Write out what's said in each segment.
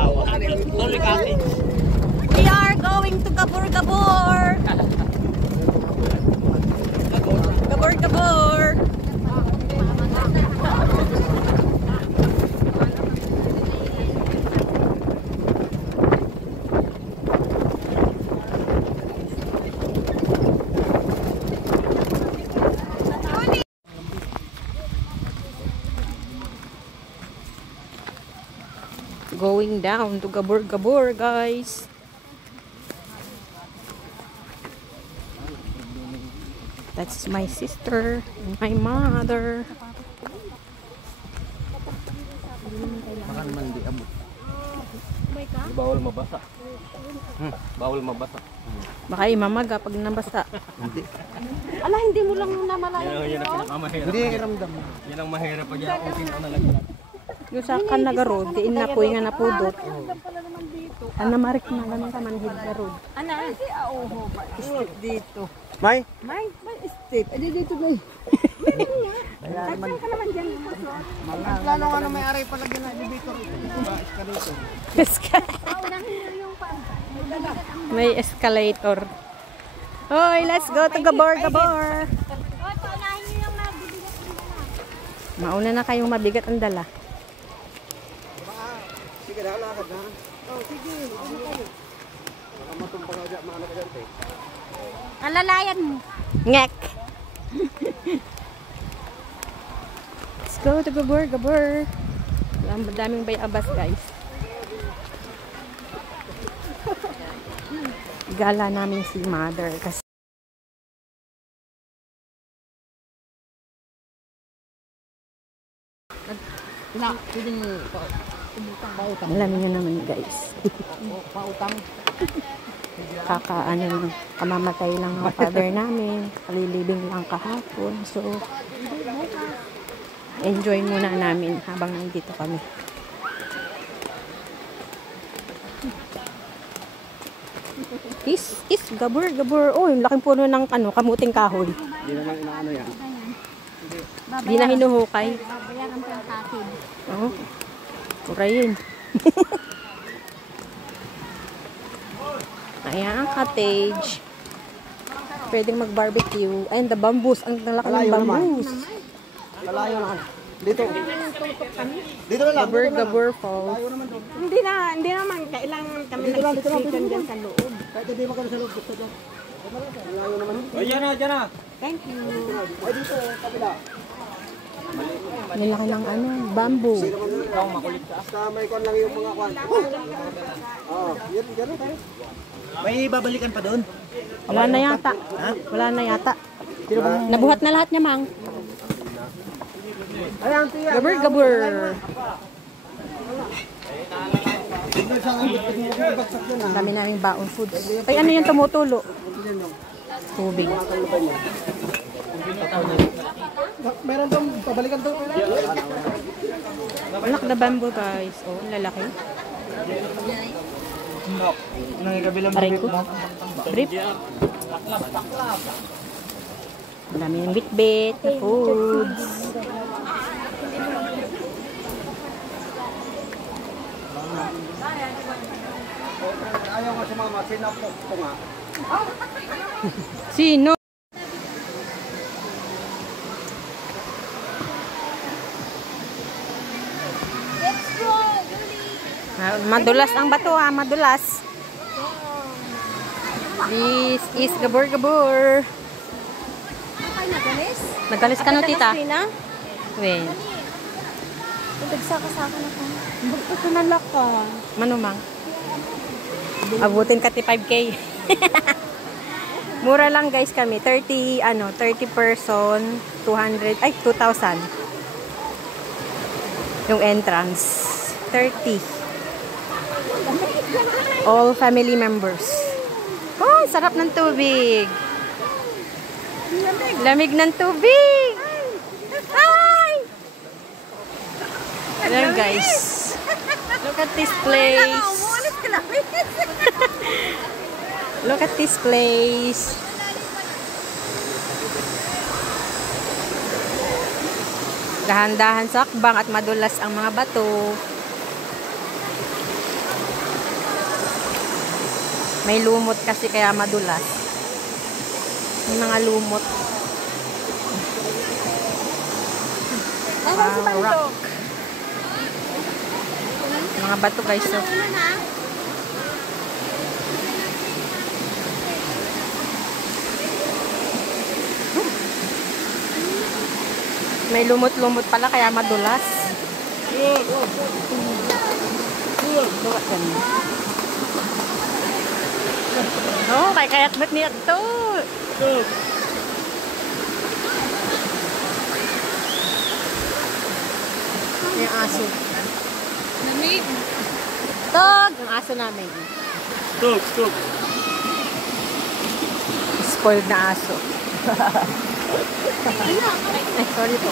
We are going to Gabor Gabor. Gabor Gabor. Going down to Gabor Gabor, guys. That's my sister and my mother. Makan man di abot. Bawal mabasa. Bawal mabasa. Baka imamaga pag nabasa. Hindi. Ala, hindi mo lang namalayan. Yan ang pinakamahirap. Hindi ramdam. Yan ang mahirap pag yan. Okay na lang. Yung sa Kanagaro, diin na po yung napudot. Ana marik na lang ka manhid na road. Ana, si Aoho ba? Step dito. May? May step. Dito may. Taksan ka naman dyan. Plano nga na may aray palagyan na elevator. May escalator. Hoy, let's go to Gabor Gabor. Mauna na kayong mabigat ang dala. Sige, lakad na. Oh, sige. Baka matumpag ka dyan, mga anak dyan, te. Alalayan mo. Ngek. Let's go to Gabor Gabor. Ang daming bayabas, guys. Gala namin si mother kasi alam niyo naman, guys. Kakaano, kamamatay lang ang father namin. Kalilibing lang kahapon. So, enjoy muna namin habang nandito kami. Is Gabor Gabor. Oh, yung laking puno ng kamuting kahoy. Hindi naman inaano yan. Hindi na hinuhukay. Babayaran pa yung kakid. Oo. Purayin. Ayan ang cottage. Pwedeng mag-barbecue. Ayun, the bamboos. Ang laki ng bamboos. Malayo naman. Dito. Dito na lang. Gabor Gabor Falls. Hindi naman. Kailangan kami nag-station dyan sa loob. Kahit hindi mo kami sa loob. Gusto dyan. Malayo naman. Ay, dyan na. Thank you. Ay, dito. Kabila. Nilaki ng bamboo. Ikaw makulit ka. Basta may kwan lang yung mga kwan. Oo. Yan na tayo. May babalikan pa doon? Wala na yata. Wala na yata. Nabuhat na lahat niya, Mang. Gabor Gabor. Ang dami namin baon foods. Ay, ano yung tumutulo? Tubig. Meron doon, pabalikan doon. Anak na bamboo, guys. Oh, lalaki. Nangikabilang Aray ko. Brief. Ang dami ng bit-bit na foods. Ayaw nga sumama, sinapok ko nga. Sino? Madulas ang bato, madulas. This is Gabor Gabor. Nagalis? Nagalis ka no, tita? Wen. Nagsaka-saka na ko. Ito nalak ka. Manumang. Abutin ka 5K. Mura lang, guys, kami. 30 person, 200, ay 2,000. Yung entrance. 30. All family members. Oh, sarap ng tubig. Lamig ng tubig. Hi! Ayan, guys. Look at this place. Look at this place. Dahan-dahan sa akbang at madulas ang mga bato. May lumot kasi kaya madulas. May mga lumot. Rock. Mga bato guys. So. May lumot-lumot pala kaya madulas. Oh, kayat ba't niya ito? Yung aso. Tog! Yung aso namin. Tug. Spoiled na aso. Ay, sorry po.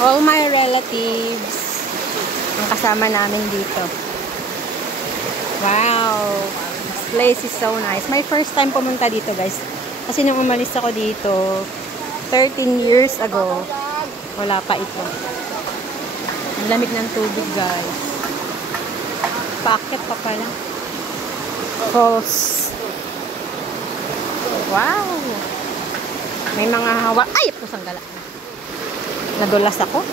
All my relatives ang kasama namin dito. Wow! This place is so nice. My first time pumunta dito, guys. Kasi nung umalis ako dito, 13 years ago, wala pa ito. Ang lamig ng tubig, guys. Paakyat pa pala. Falls. Wow! May mga hawa. Ay! Pusang gala. Nadulas ako.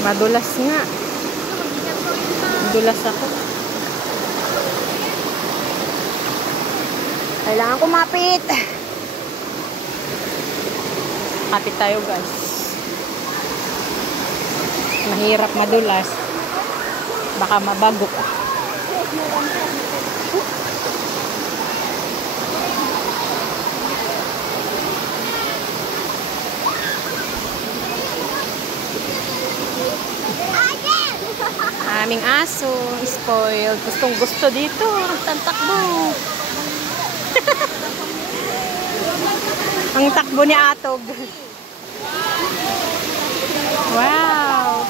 Madulas nga. Madulas ako. Kailangan kumapit. Kapit tayo, guys. Mahirap madulas. Baka mabago. Aming aso, spoiled. Gustong gusto dito. Ang takbo. Ang takbo ni Atog. Wow.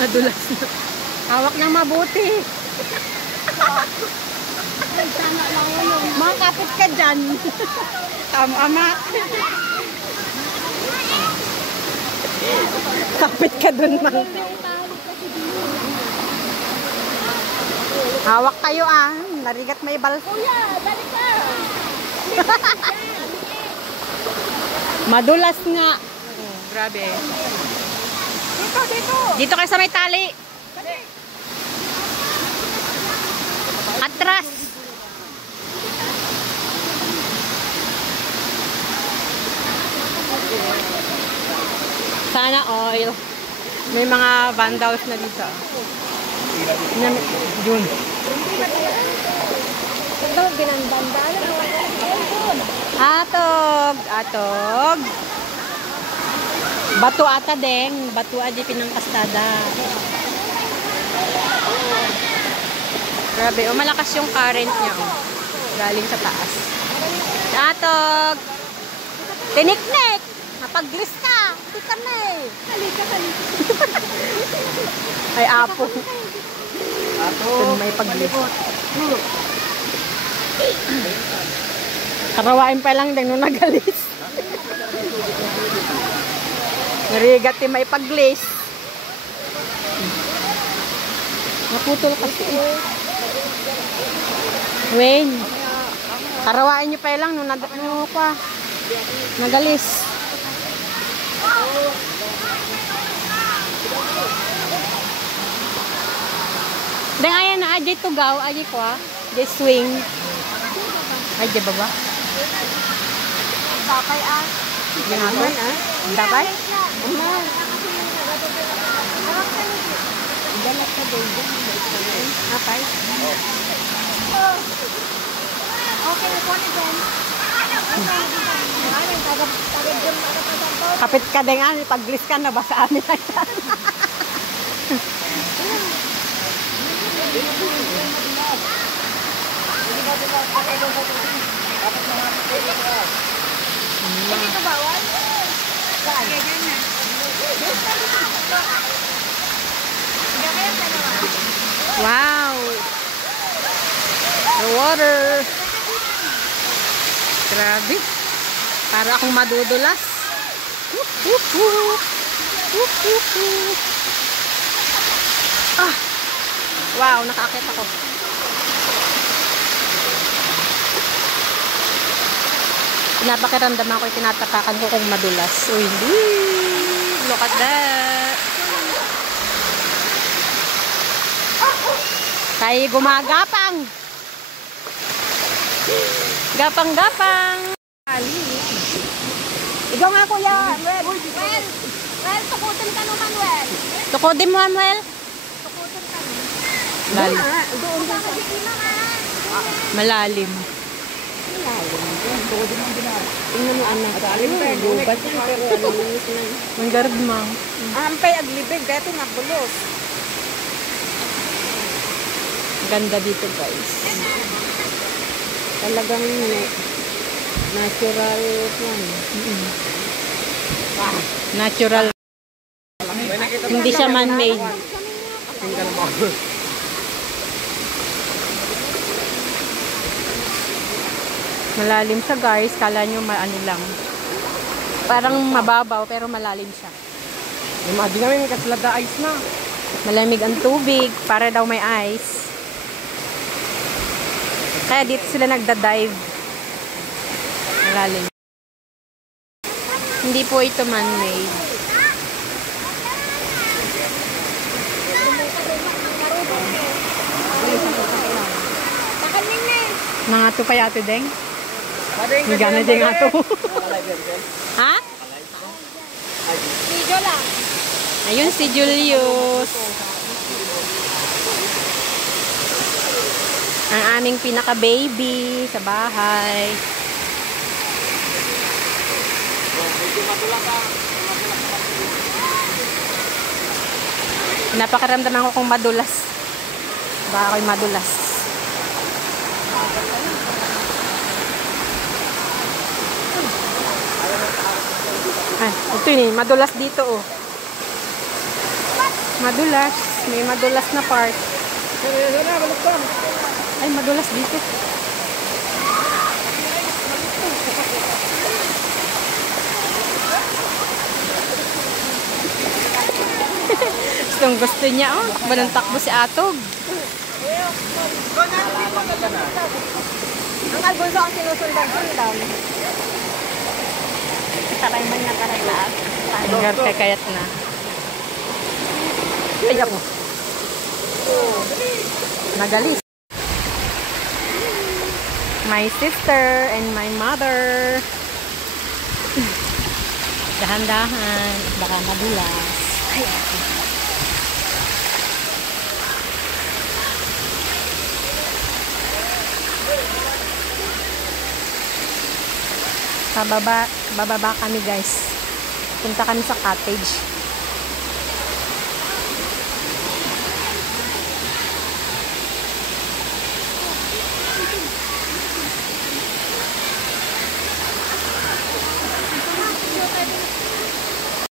Nadulas na. Hawak ng mabuti. Mga kapit ka dyan. Amak. Kapit ka dun, mang. Hawak kayo ah. Narigat may balsa. Kuya, dali ka. Madulas nga. Oh, grabe. Dito. Dito kayo sa may tali. Atras. Sana oil. May mga vandals na dito. Yun. Ito, binandala. Atog. Bato ata deng. Bato adi pinangkastada. Grabe, malakas yung current niya. Galing sa taas. Atog! Tiniknik! Napag-glis ka! Hindi ka na eh. Halika. Ay, apo. Atog! May pag-glis. Karawain pa lang din nung nagalis. Narigat yung may pag-glis. Naputol kasi. Wayne, karawain nyo pa lang nung nagalis. Deng ayan na, ajay tugaw, ajay ko ah. Ajay swing. Ajay baba. Bakay ah. Yan ako. Bakay? Dalat ka doon. Bakay? Okay, po ni Ben. Kapit ka din nga, pag-glis ka na, basaan nila yan. Hindi ka bawal? Saan? Wow! The water! Grabe! Para akong madudulas. Whoop, whoop, whoop. Whoop, whoop, whoop. Ah! Wow! Nakaakit ako. Pinapakiramdaman ko, tinatapakan ko kung madulas. Uy, look at that! Tayo gumagapang! Gapang-gapang! Ikaw nga kuya, Well, tukutin ka naman, Well. Tukodin mo, Manuel? Tukutin ka naman. Lalim. Doon ka kasi Malalim. tingnan mo anak. Malalim pa, gubat yan, pero alinis na. Ang gardmang. Ampay, aglibig, kaya ito nabulos. Ganda dito, guys. Talagang natural yan. Natural. Hindi siya man-made. Malalim siya, guys. Kala nyo ano lang. Parang mababaw pero malalim siya. Imagine namin kasi lada ice na. Malamig ang tubig para daw may ice. Kaya dito sila nagda-dive. Malalim. Hindi po ito man-made. Mga to kaya ito, Deng? Magana din nga to. Ha? Video lang. Ayun si Julius. Ang aming pinaka-baby sa bahay. Napakaramdaman ko kung madulas. Baka ako'y madulas. Ah, ito yun eh. Madulas dito oh. Madulas. May madulas na part. Ay, madulas dito. Gustong gusto niya oh. Takbo ng takbo si Atog. Ang albulso ang sinusundan ko lang. Taray man na taray lahat. Hanggang kakayat na. Ay, ako. Nagalis. My sister and my mother. Dahan-dahan. Baka madulas. Ay, ako. Bababa kami guys. Punta kami sa cottage.